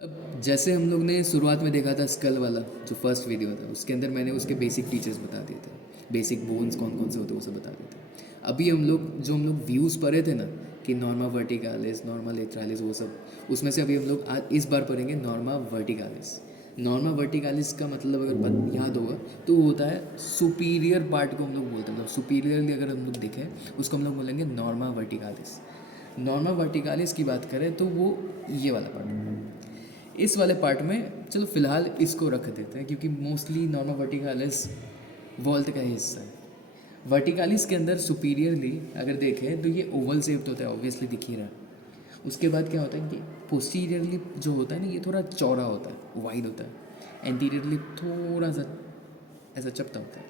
अब जैसे हम लोग ने शुरुआत में देखा था स्कल वाला जो फर्स्ट वीडियो था, उसके अंदर मैंने उसके बेसिक फीचर्स बता दिए थे। बेसिक बोन्स कौन कौन से होते हैं वो सब बता दिए थे। अभी हम लोग व्यूज़ पढ़े थे ना, कि नॉर्मा वर्टिकालिस, नॉर्मा लेटरालिस, वो सब, उसमें से अभी हम लोग आज इस बार पढ़ेंगे नॉर्मा वर्टिकालिस। नॉर्मा वर्टिकालिस का मतलब अगर याद होगा तो वो होता है सुपीरियर पार्ट को हम लोग बोलते हैं, मतलब सुपीरियरली अगर हम लोग देखें उसको हम लोग बोलेंगे नॉर्मा वर्टिकालिस। नॉर्मा वर्टिकालिस की बात करें तो वो ये वाला पार्ट है। इस वाले पार्ट में चलो फिलहाल इसको रख देते हैं, क्योंकि मोस्टली नॉर्मा वर्टिकालिस वॉल्ट का ही हिस्सा है। वर्टिकालिस के अंदर सुपीरियरली अगर देखें तो ये ओवल शेप्ड होता है, ऑब्वियसली दिख ही रहा है। उसके बाद क्या होता है कि पोस्टीरियरली जो होता है ना, ये थोड़ा चौड़ा होता है, वाइड होता है। एंटीरियरली थोड़ा सा ऐसा चपटा होता है।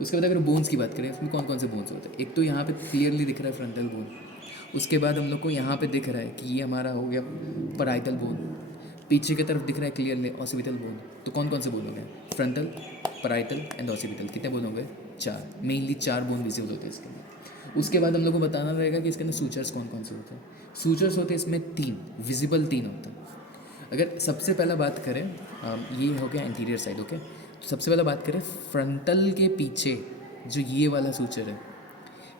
उसके बाद अगर बोन्स की बात करें, उसमें कौन कौन से बोन्स होते हैं, एक तो यहाँ पे क्लियरली दिख रहा है फ्रंटल बोन। उसके बाद हम लोग को यहाँ पे दिख रहा है कि ये हमारा हो गया पराइटल बोन। पीछे की तरफ दिख रहा है क्लियरली ऑसिपिटल बोन। तो कौन कौन से बोन हो गए, फ्रंटल, पराइटल एंड ऑसिपिटल। कितने बोन हो गए, चार। मेनली चार बोन विजिबल होते हैं इसके अंदर। उसके बाद हम लोग को बताना रहेगा कि इसके अंदर सूचर्स कौन कौन से होते हैं। सूचर्स होते हैं इसमें तीन, विजिबल तीन होते हैं। अगर सबसे पहला बात करें, ये हो गया एंटीरियर साइड, ओके। तो सबसे पहला बात करें फ्रंटल के पीछे जो ये वाला सूचर है,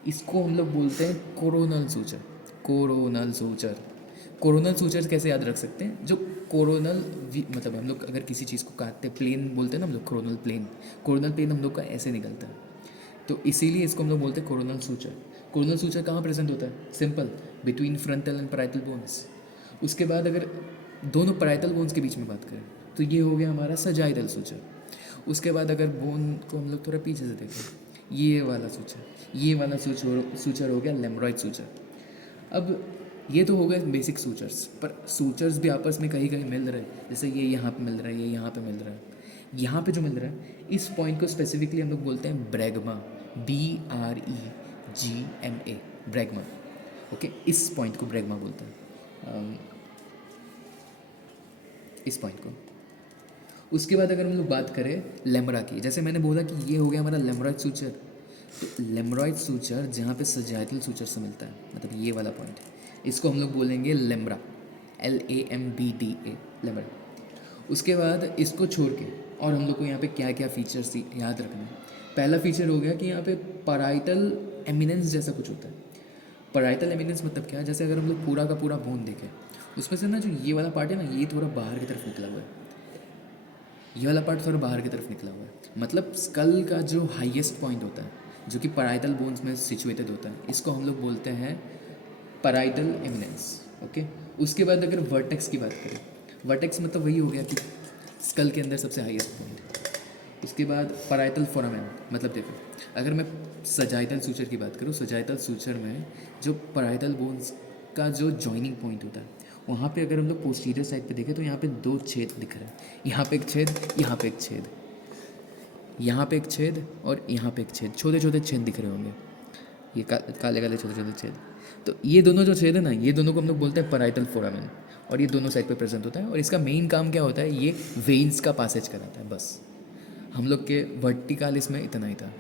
इसको हम लोग बोलते हैं coronal suture. Coronal suture, coronal suture कैसे याद रख सकते हैं, जो कोरोनल मतलब हम लोग अगर किसी चीज़ को काटते हैं, प्लेन बोलते हैं ना हम लोग, कोरोनल प्लेन। कोरोनल प्लेन हम लोग का ऐसे निकलता है, तो इसीलिए इसको हम लोग बोलते हैं कोरोनल सूचर। कोरोनल सूचर कहाँ प्रेजेंट होता है, simple, between frontal and parietal bones. उसके बाद अगर दोनों पैराइटल बोन्स के बीच में बात करें तो ये हो गया हमारा सजाइटल सूचर। उसके बाद अगर बोन को हम लोग थोड़ा पीछे से देखें, ये वाला सूचर, ये वाला सूचर हो गया लेम्ब्रॉइड सूचर। अब ये तो हो गए बेसिक सूचर्स, पर सूचर्स भी आपस में कहीं कहीं मिल रहे हैं, जैसे ये यहाँ पे मिल रहा है, ये यहाँ पे मिल रहा है। यहाँ पे जो मिल रहा है, इस पॉइंट को स्पेसिफिकली हम लोग बोलते हैं ब्रैगमा, BREGMA, ब्रैगमा। ओके, इस पॉइंट को ब्रैगमा बोलते हैं, इस पॉइंट को। उसके बाद अगर हम लोग बात करें लेमरा की, जैसे मैंने बोला कि ये हो गया हमारा लेमरॉइड सूचर। तो लेमरॉइड सूचर जहाँ पे सजाइटल सूचर से मिलता है, मतलब ये वाला पॉइंट, इसको हम लोग बोलेंगे लेमरा, LAMBDA, लेमरा। उसके बाद इसको छोड़ के और हम लोग को यहाँ पे क्या क्या फीचर्स याद रखना है। पहला फीचर हो गया कि यहाँ पे पैराइटल एमिनेंस जैसा कुछ होता है। पैराइटल एमिनेंस मतलब क्या है, जैसे अगर हम लोग पूरा का पूरा बोन देखें, उसमें से ना जो ये वाला पार्ट है ना, ये थोड़ा बाहर की तरफ निकला हुआ है। ये वाला पार्ट थोड़ा बाहर की तरफ निकला हुआ है, मतलब स्कल का जो हाईएस्ट पॉइंट होता है, जो कि पैराइटल बोन्स में सिचुएटेड होता है, इसको हम लोग बोलते हैं पैराइटल एमिनेंस, ओके। उसके बाद अगर वर्टेक्स की बात करें, वर्टेक्स मतलब वही हो गया कि स्कल के अंदर सबसे हाईएस्ट पॉइंट। उसके बाद पैराइटल फोरामेन, मतलब देखो अगर मैं सजाइटल सूचर की बात करूँ, सजाइटल सूचर में जो पैराइटल बोन्स का जो जॉइनिंग पॉइंट होता है, वहाँ पे अगर हम लोग पोस्टीरियर साइड पे देखें तो यहाँ पे दो छेद दिख रहा है। यहाँ पे एक छेद, यहाँ पे एक छेद, यहाँ पे एक छेद और यहाँ पे एक छेद, छोटे छोटे छेद दिख रहे होंगे, ये काले काले छोटे छोटे छेद। तो ये दोनों जो छेद है ना, ये दोनों को हम लोग बोलते हैं पैराइटल फोरामेन, और ये दोनों साइड पे प्रेजेंट होता है। और इसका मेन काम क्या होता है, ये वेन्स का पासेज कराता है, बस। हम लोग के वर्टिकालिस में इतना ही था।